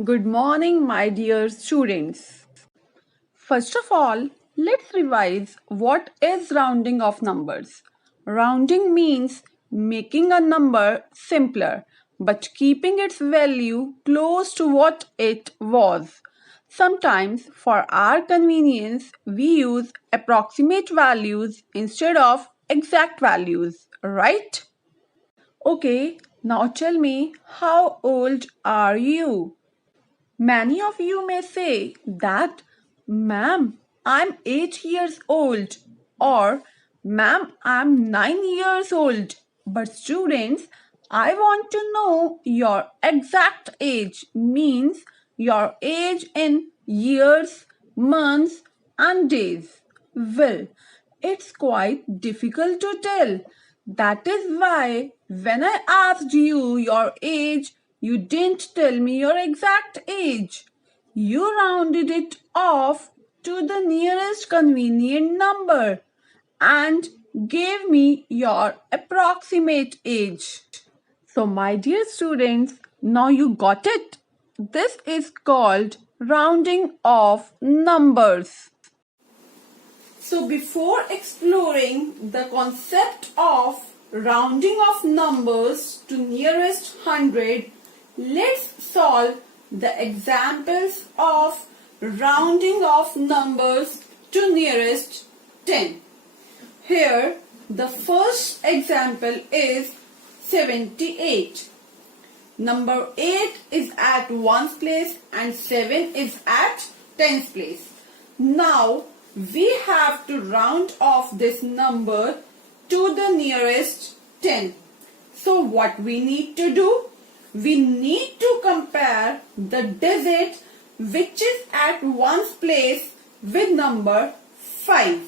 Good morning, my dear students. First of all, let's revise what is rounding of numbers. Rounding means making a number simpler but keeping its value close to what it was. Sometimes, for our convenience, we use approximate values instead of exact values, right? Okay, now tell me, how old are you? Many of you may say that, Ma'am, I'm 8 years old, or Ma'am, I'm 9 years old. But students, I want to know your exact age, means your age in years, months, and days. Well, it's quite difficult to tell. That is why when I asked you your age, you didn't tell me your exact age. You rounded it off to the nearest convenient number and gave me your approximate age. So, my dear students, now you got it. This is called rounding of numbers. So, before exploring the concept of rounding of numbers to nearest hundred, let's solve the examples of rounding of numbers to nearest 10. Here, the first example is 78. Number 8 is at 1's place and 7 is at 10's place. Now, we have to round off this number to the nearest 10. So, what we need to do? We need to compare the digit which is at 1's place with number 5.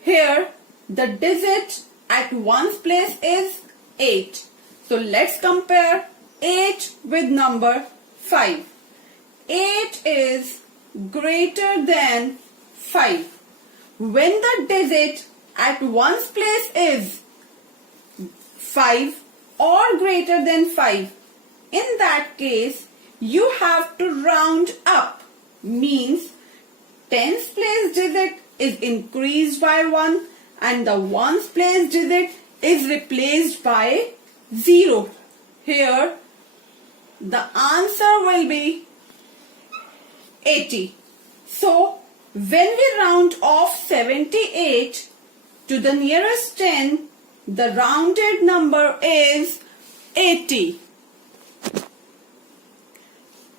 Here, the digit at 1's place is 8. So let's compare 8 with number 5. 8 is greater than 5. When the digit at 1's place is 5 or greater than 5, in that case, you have to round up. Means 10's place digit is increased by 1 and the 1's place digit is replaced by 0. Here the answer will be 80. So when we round off 78 to the nearest 10, the rounded number is 80.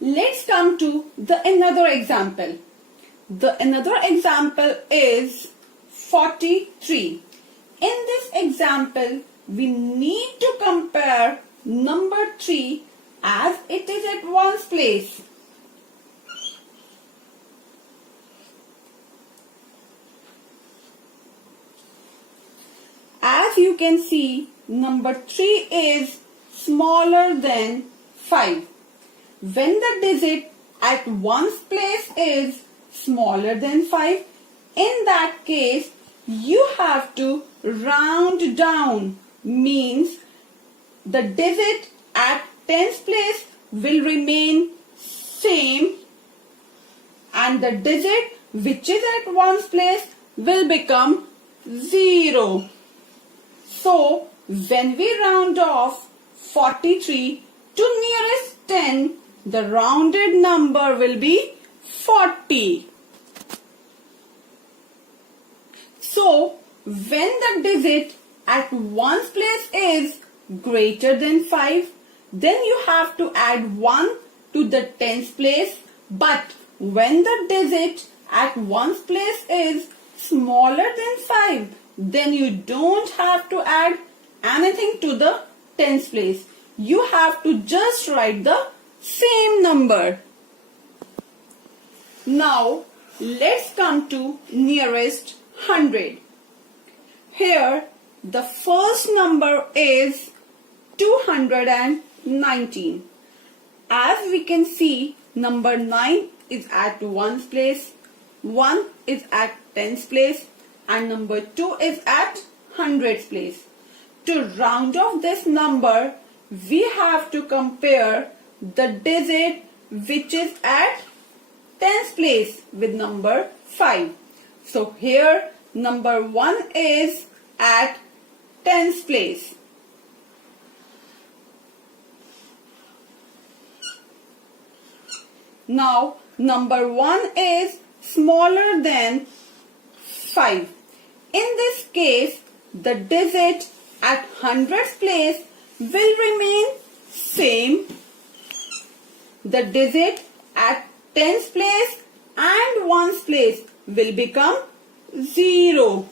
Let's come to the another example. The another example is 43. In this example, we need to compare number 3 as it is at 1's place. As you can see, number 3 is smaller than 5. When the digit at 1's place is smaller than 5, in that case, you have to round down. Means the digit at 10's place will remain same and the digit which is at 1's place will become 0. So, when we round off 43 to nearest 10, the rounded number will be 40. So, when the digit at 1's place is greater than 5, then you have to add 1 to the 10's place. But when the digit at 1's place is smaller than 5, then you don't have to add anything to the 10's place. You have to just write the same number. Now, let's come to nearest 100. Here, the first number is 219. As we can see, number 9 is at 1's place, 1 is at 10's place, and number 2 is at hundreds place. To round off this number, we have to compare the digit which is at tens place with number 5. So here number 1 is at tens place. Now number 1 is smaller than 5. In this case, the digit at hundreds place will remain same. The digit at tens place and ones place will become 0.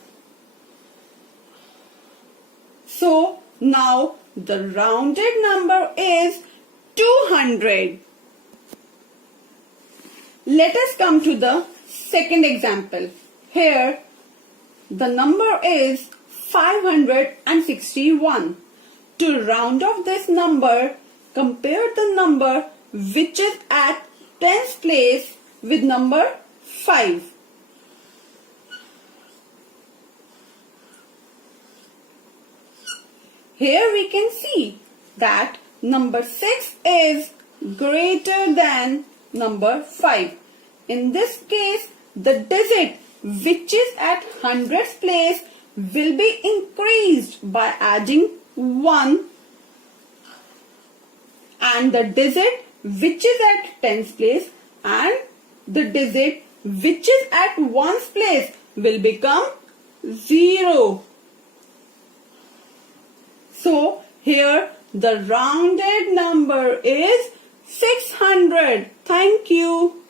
So now the rounded number is 200. Let us come to the second example. Here the number is 561. To round off this number, compare the number which is at tens place with number 5. Here we can see that number 6 is greater than number 5. In this case, the digit which is at hundreds place will be increased by adding 1, and the digit which is at tens place and the digit which is at ones place will become 0. So here the rounded number is 600. Thank you.